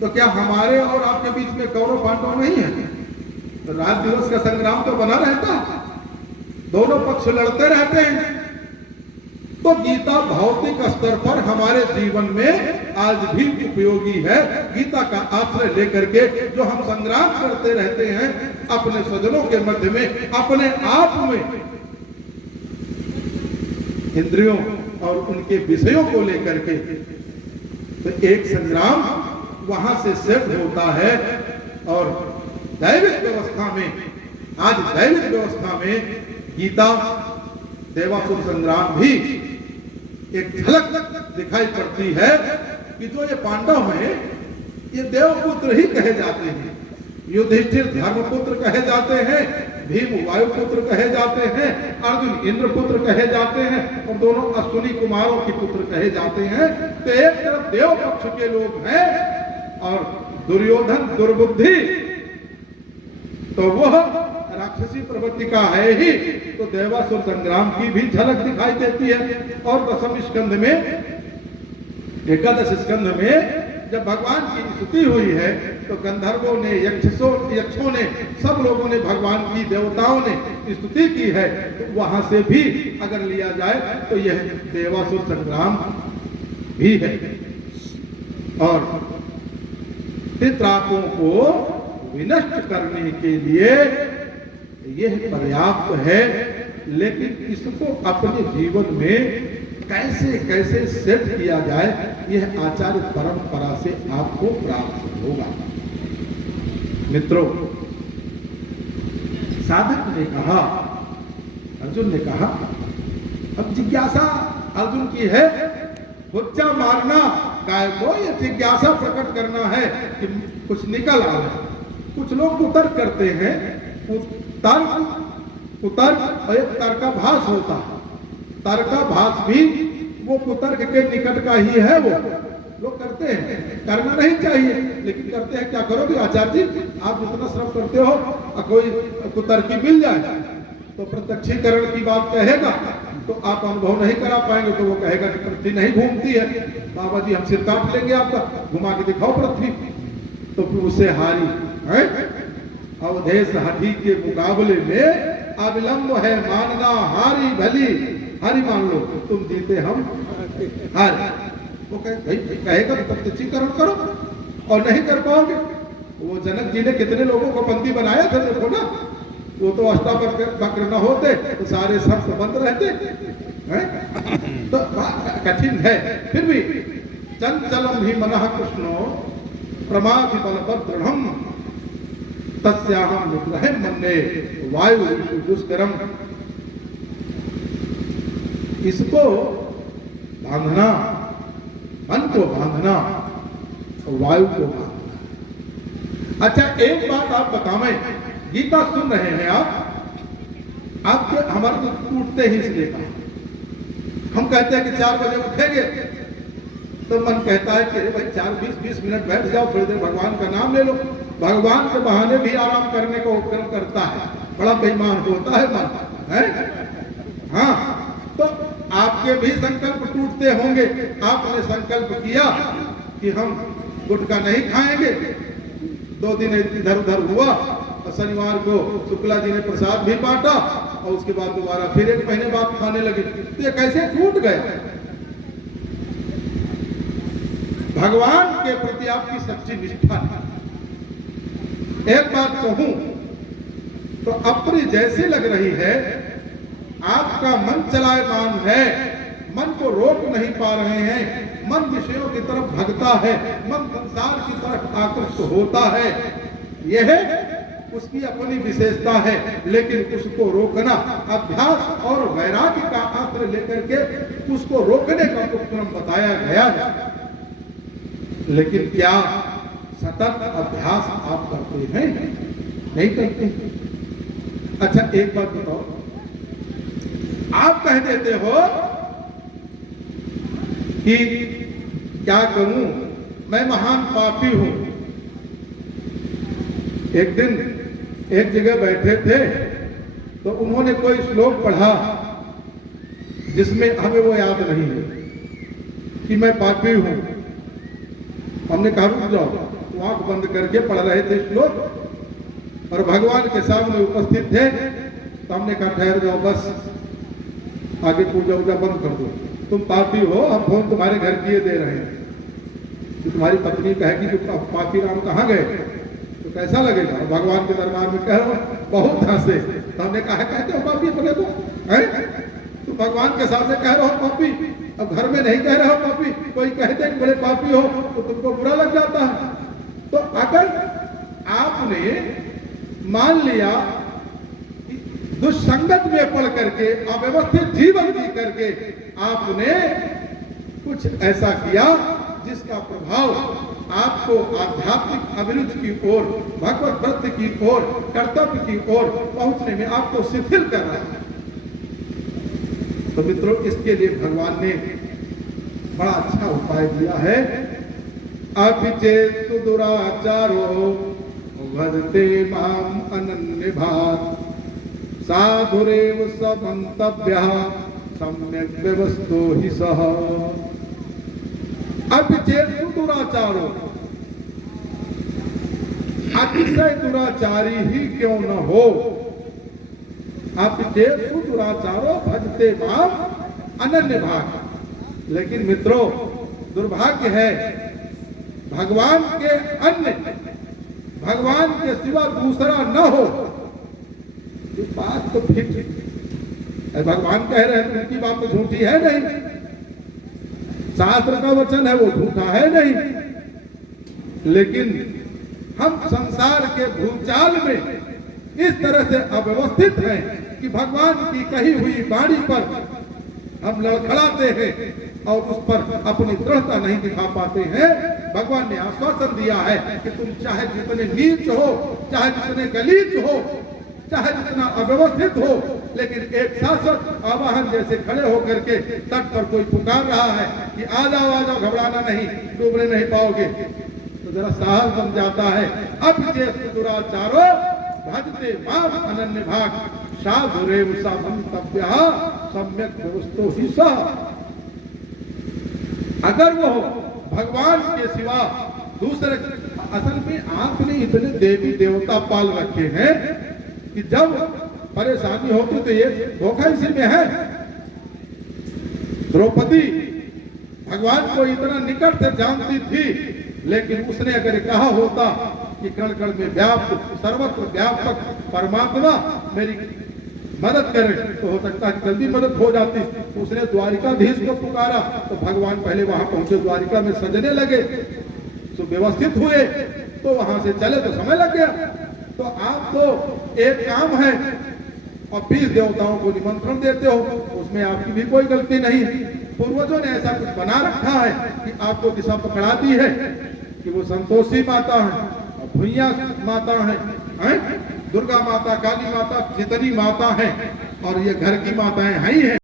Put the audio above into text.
तो क्या हमारे और आपके बीच में कौरव पांडव नहीं है? तो रात दिवस का संग्राम तो बना रहता है, दोनों पक्ष लड़ते रहते हैं। तो गीता भौतिक स्तर पर हमारे जीवन में आज भी उपयोगी है। गीता का आश्रय लेकर के जो हम संग्राम करते रहते हैं अपने स्वजनों के मध्य में, अपने आप में, इंद्रियों और उनके विषयों को लेकर के, तो एक संग्राम वहां से सिद्ध होता है। और दैविक व्यवस्था में, आज दैविक व्यवस्था में गीता देवासुर संग्राम भी एक झलक दिखाई पड़ती है कि जो ये पांडव हैं ये देवपुत्र ही कहे जाते हैं। युधिष्ठिर धर्मपुत्र कहे जाते हैं, भीम वायुपुत्र कहे जाते हैं, अर्जुन इंद्रपुत्र कहे जाते हैं और दोनों अश्विनी कुमारों के पुत्र कहे जाते हैं। तो एक तरफ देव पक्ष के लोग हैं और दुर्योधन दुर्बुद्धि तो वह राक्षसी प्रवृत्ति का है ही। तो देवासुर संग्राम की भी झलक दिखाई देती है। और दशम स्कंध में, एकादश स्कंध में जब भगवान की स्तुति हुई है तो गंधर्वों ने, यक्षों ने, सब लोगों ने भगवान की, देवताओं ने स्तुति की है। तो वहां से भी अगर लिया जाए तो यह देवासुर संग्राम भी है। और पितरापों को विनष्ट करने के लिए यह पर्याप्त है, लेकिन इसको अपने जीवन में कैसे कैसे सेट किया जाए यह आचार्य परंपरा से आपको प्राप्त होगा। मित्रों, साधक ने कहा, अर्जुन ने कहा, अब जिज्ञासा अर्जुन की है, हुज्जा मारना काय को, यह जिज्ञासा प्रकट करना है कि कुछ निकल आ रहा है। कुछ लोग कुतर्क करते हैं, कुतर्क और एक तर्काभास होता है। तर्काभास भी वो कुतर्क के निकट का ही है। वो लोग करते हैं, करना नहीं चाहिए लेकिन करते हैं। क्या करोगे आचार्य जी, आप जितना श्रम करते हो, कोई कुतर्की मिल जाए तो प्रत्यक्षीकरण की बात कहेगा तो आप अनुभव नहीं करा पाएंगे, तो वो कहेगा कि पृथ्वी नहीं घूमती है। बाबा जी हम सिर काट लेंगे आपका, घुमा के दिखाओ पृथ्वी। तो फिर उसे हारी है। अवधेश हठी के मुकाबले में अविलंब है मानना, हारी भली हारी मान लो, तुम जीते हम हार। वो कहेगा तो प्रत्यक्षीकरण करो, और नहीं कर पाओगे। वो जनक जी ने कितने लोगों को बंदी बनाया था, देखो ना। वो तो अष्टावक्र न होते तो सारे शब्द बंद रहते हैं। तो कठिन है। फिर भी चंचलम ही मनः कृष्णो प्रमाथि बलभद्रढ़ तस्याहं निग्रहं मन्ये वायु दुष्करम। इसको बांधना, मन को बांधना, वायु को बांधना। अच्छा, एक बात आप बतावें, गीता सुन रहे हैं आपके हमारे तो टूटते ही इसलिए कहा। हम कहते हैं कि 4 बजे उठेंगे तो मन कहता है कि भाई 4-20 मिनट बैठ जाओ, थोड़ी देर भगवान का नाम ले लो। भगवान के बहाने भी आराम करने का उपक्रम करता है। बड़ा बेईमान होता है मन, है? हाँ, तो आपके भी संकल्प टूटते होंगे। आपने संकल्प किया कि हम गुटखा नहीं खाएंगे, 2 दिन इधर उधर हुआ, और शनिवार को शुक्ला जी ने प्रसाद भी बांटा, और उसके बाद दोबारा फिर 1 महीने बाद खाने लगे। तो ये कैसे टूट गए? भगवान के प्रति आपकी सच्ची निष्ठा नहीं। एक बात कहूं तो अप्रिय जैसे लग रही है, आपका मन चलायमान है, मन को रोक नहीं पा रहे हैं, मन विषयों की तरफ भगता है, मन संसार की तरफ आकृष्ट होता है, यह उसकी अपनी विशेषता है। लेकिन उसको रोकना, अभ्यास और वैराग्य का आश्रय लेकर के उसको रोकने का उपक्रम बताया गया है। लेकिन क्या सतत अभ्यास आप करते हैं? नहीं करते। अच्छा, एक बात बताओ, आप कह देते हो कि क्या करूं, मैं महान पापी हूं। एक दिन एक जगह बैठे थे तो उन्होंने कोई श्लोक पढ़ा जिसमें हमें वो याद नहीं है कि मैं पापी हूं। हमने कहा रुक जाओ, वो आंख बंद करके पढ़ रहे थे श्लोक और भगवान के सामने उपस्थित थे। तो हमने कहा ठहर जाओ, बस आगे पूजा वूजा बंद कर दो, तुम पापी हो, हम फोन तुम्हारे घर किए दे रहे हैं। कि तुम्हारी पत्नी कहेगी कि पापी राम कहाँ गए, तो कैसा लगेगा? भगवान के दरबार में कह रहा हूँ, बहुत हंसे। तो हमने कहा कहते हो पापी अपने को, तुम भगवान के सामने कह रहे हो पापी, अब घर में नहीं कह रहे हो पापी, कोई कहते कि बड़े पापी हो तो तुमको बुरा लग जाता है। तो अगर आपने मान लिया दुष्संगत में पड़ करके, अव्यवस्थित जीवन जी करके आपने कुछ ऐसा किया जिसका प्रभाव आपको आध्यात्मिक अभिरुचि की ओर, भगवत व्रत की ओर, कर्तव्य की ओर पहुंचने में आपको शिथिल कर रहा है, तो मित्रों इसके लिए भगवान ने बड़ा अच्छा उपाय दिया है। अभिचेतु दुराचारो भजते माम अनन्य भाग साधुरेव समन्तव्यः सम्यक् व्यवस्थो हि सः। अभिचेतु दुराचारो, अतिशय दुराचारी ही क्यों न हो, अभिचेतु दुराचारो भजते माम अनन्य भाग। लेकिन मित्रों दुर्भाग्य है, भगवान के अन्य, भगवान के सिवा दूसरा न हो, ये बात तो फिट है। भगवान कह रहे हैं उनकी बात तो झूठी है नहीं, शास्त्र का वचन है वो झूठा है नहीं, लेकिन हम संसार के भूचाल में इस तरह से अव्यवस्थित हैं कि भगवान की कही हुई वाणी पर हम लड़खड़ाते हैं और उस पर अपनी दृढ़ता नहीं दिखा पाते हैं। भगवान ने आश्वासन दिया है कि तुम चाहे जितने नीच हो, चाहे जितने गलीच हो, चाहे जितना अव्यवस्थित हो, लेकिन एक शाश्वत आवाहन जैसे खड़े होकर के तट पर कोई पुकार रहा है कि आ जाओ, घबराना नहीं, डूबने नहीं पाओगे, तो जरा साहस बन जाता है। अब जैसे दुराचारो भजते माम अनन्य भाग साधुरेव समन्तव्यः सम्यक् व्यवस्थो हि सः। अगर वो भगवान के सिवा दूसरे, असल में आपने इतने देवी देवता पाल रखे हैं कि जब परेशानी होती तो ये धोखा इसी में है। द्रौपदी भगवान को इतना निकट से जानती थी, लेकिन उसने अगर कहा होता कि कण कण में व्याप्त, सर्वत्र व्यापक परमात्मा मेरी मदद करे, तो हो सकता है जल्दी मदद हो जाती। उसने द्वारिकाधीश को पुकारा तो भगवान पहले वहां पहुंचे, द्वारिका में सजने लगे, तो व्यवस्थित हुए, तो वहां से चले तो समय लग गया। तो आप तो एक काम है और 20 देवताओं को निमंत्रण देते हो, उसमें आपकी भी कोई गलती नहीं। पूर्वजों ने ऐसा कुछ बना रखा है कि आपको दिशा पकड़ाती है कि वो संतोषी माता है, भुइया माता है, दुर्गा माता, काली माता, जितनी माता है, और ये घर की माताएं हैं ही हैं।